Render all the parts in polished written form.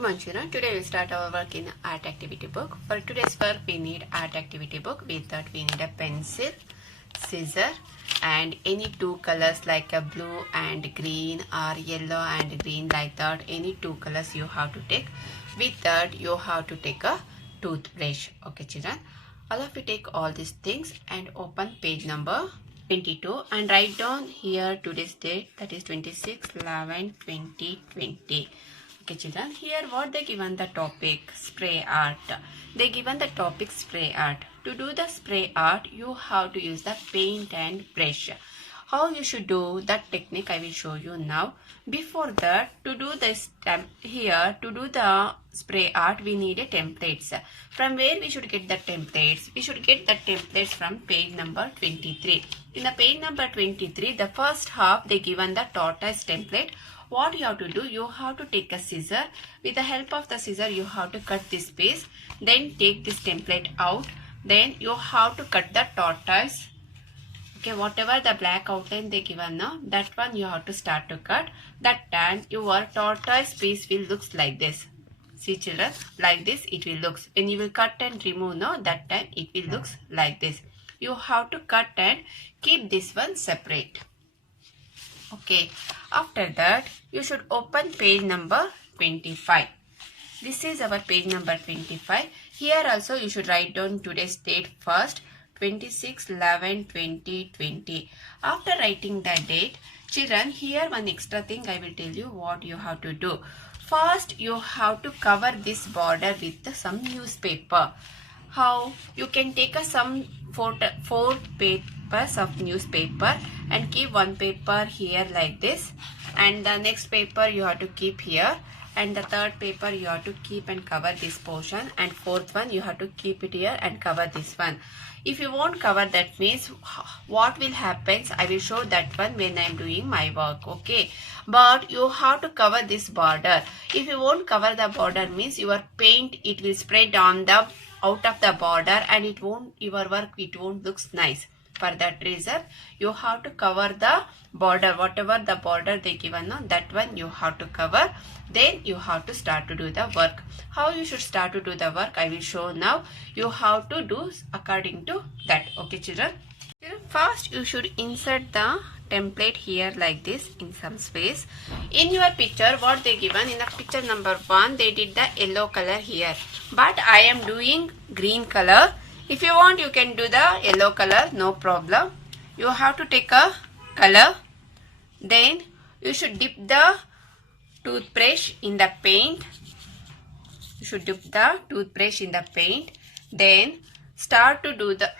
Good morning children. Today we start our work in art activity book. For today's work we need art activity book. With that we need a pencil, scissor and any two colors like a blue and green or yellow and green, like that. Any two colors you have to take. With that you have to take a toothbrush. Okay children. All of you take all these things and open page number 22 and write down here today's date, that is 26/11/2020. Okay children, here what they given the topic spray art. They given the topic spray art. To do the spray art you have to use the paint and brush. How you should do that technique I will show you now. Before that, to do this here, to do the spray art we need a templates. From where we should get the templates? We should get the templates from page number 23. In the page number 23, the first half they given the tortoise template. What you have to do, you have to take a scissor. With the help of the scissor you have to cut this piece. Then take this template out. Then you have to cut the tortoise. Okay, whatever the black outline they given now, that one you have to start to cut. That time your tortoise piece will looks like this. See children, like this it will looks. When you will cut and remove now, that time it will looks like this. You have to cut and keep this one separate. Okay, after that you should open page number 25. This is our page number 25. Here also you should write down today's date first, 26/11/2020. After writing the date, children, here one extra thing I will tell you what you have to do. First you have to cover this border with some newspaper. How? You can take some four papers of newspaper and keep one paper here like this, and the next paper you have to keep here, and the third paper you have to keep and cover this portion, and fourth one you have to keep it here and cover this one. If you won't cover, that means what will happen, I will show that one when I am doing my work. Okay, but you have to cover this border. If you won't cover the border means your paint it will spread on the out of the border and it won't, your work it won't looks nice. For that reason you have to cover the border, whatever the border they given now, that one you have to cover. Then you have to start to do the work. How you should start to do the work I will show now. You have to do according to that. Okay children, first you should insert the template here like this in some space. In your picture what they given, in the picture number 1 they did the yellow color here, but I am doing green color. If you want you can do the yellow color, no problem. You have to take a color, then you should dip the toothbrush in the paint. You should dip the toothbrush in the paint, then start to do the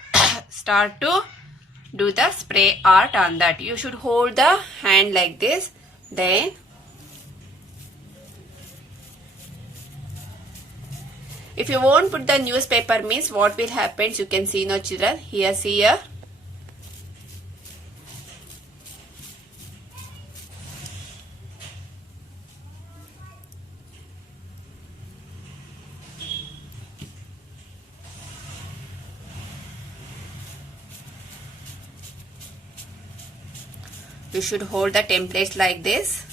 spray art on that. You should hold the hand like this. Then if you won't put the newspaper means what will happen, you can see now children. Here, see here. You should hold the templates like this.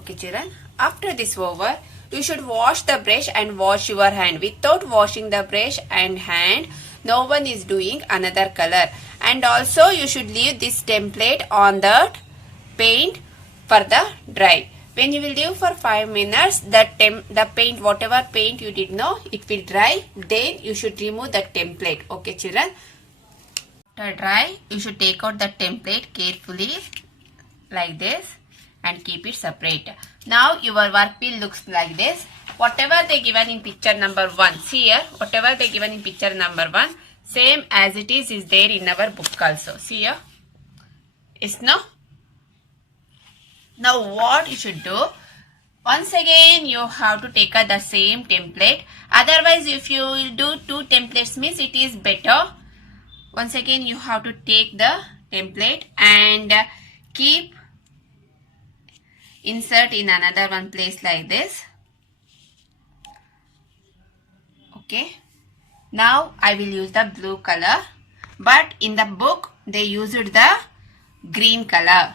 Okay children, after this over, you should wash the brush and wash your hand. Without washing the brush and hand, no one is doing another color. And also you should leave this template on the paint for the dry. When you will leave for 5 minutes, the paint, whatever paint you did know, it will dry. Then you should remove the template. Okay children, after dry, you should take out the template carefully like this and keep it separate. Now your work will looks like this. Whatever they given in picture number 1, see here, whatever they given in picture number 1, same as it is there in our book also. See here, is no. Now what you should do, once again you have to take the same template. Otherwise if you will do 2 templates means it is better. Once again you have to take the template and keep insert in another one place like this. Okay, now I will use the blue color. but in the book they used the green color.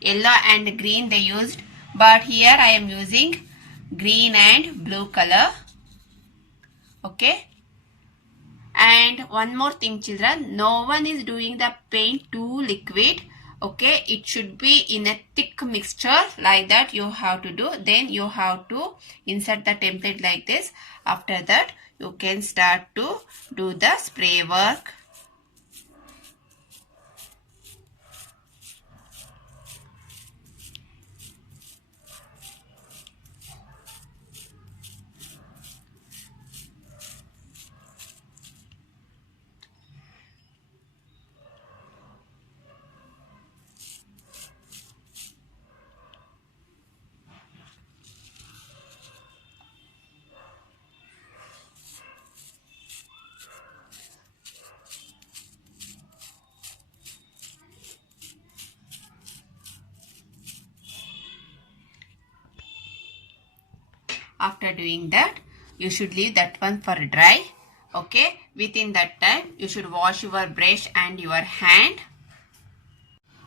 Yellow and green they used, but here I am using green and blue color. Okay. And one more thing, children, no one is doing the paint too liquid. Okay, it should be in a thick mixture like that you have to do. Then you have to insert the template like this. After that you can start to do the spray work. After doing that, you should leave that one for dry. Okay, within that time you should wash your brush and your hand.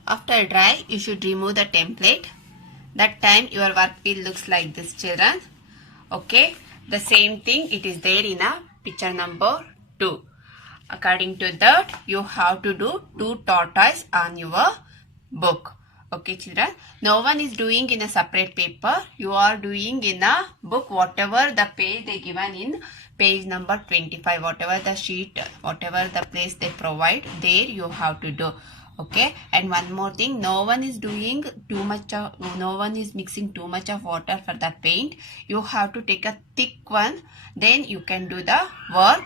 After dry, you should remove the template. That time your work will looks like this, children. Okay, the same thing it is there in a picture number 2. According to that, you have to do 2 tortoise on your book. Okay, children, no one is doing in a separate paper. You are doing in a book, whatever the page they given in page number 25, whatever the sheet, whatever the place they provide, there you have to do. Okay, and one more thing, no one is doing too much of, no one is mixing too much of water for the paint. You have to take a thick one, then you can do the work.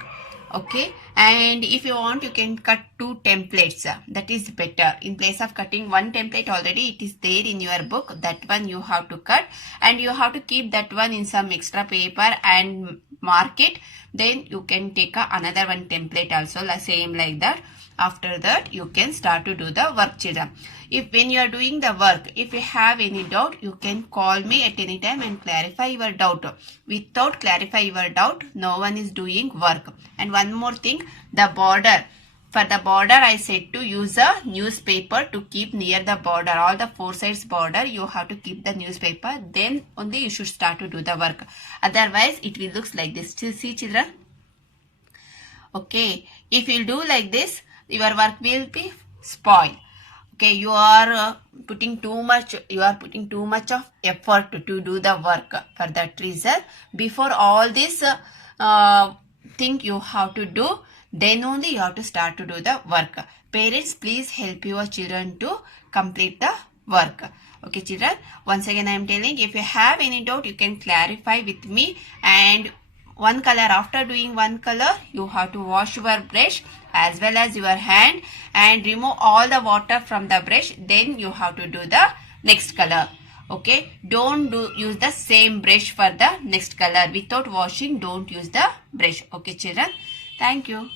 Okay, and if you want you can cut 2 templates, that is better. In place of cutting one template, already it is there in your book, that one you have to cut, and you have to keep that one in some extra paper and mark it. Then you can take another one template also, same like that. After that you can start to do the work, children. If when you are doing the work, if you have any doubt, you can call me at any time and clarify your doubt. Without clarify your doubt, no one is doing work. And one more thing, the border. For the border, I said to use a newspaper to keep near the border. All the 4 sides border, you have to keep the newspaper. Then only you should start to do the work. Otherwise, it will look like this. See, children? Okay. If you do like this, your work will be spoiled. Okay, you are putting too much of effort to do the work. For that reason, before all this thing you have to do, then only you have to start to do the work. Parents, please help your children to complete the work. Okay, children, once again I am telling, if you have any doubt, you can clarify with me. And one color, after doing one color, you have to wash your brush as well as your hand and remove all the water from the brush. Then you have to do the next color. Okay, don't use the same brush for the next color. Without washing, don't use the brush. Okay, children, thank you.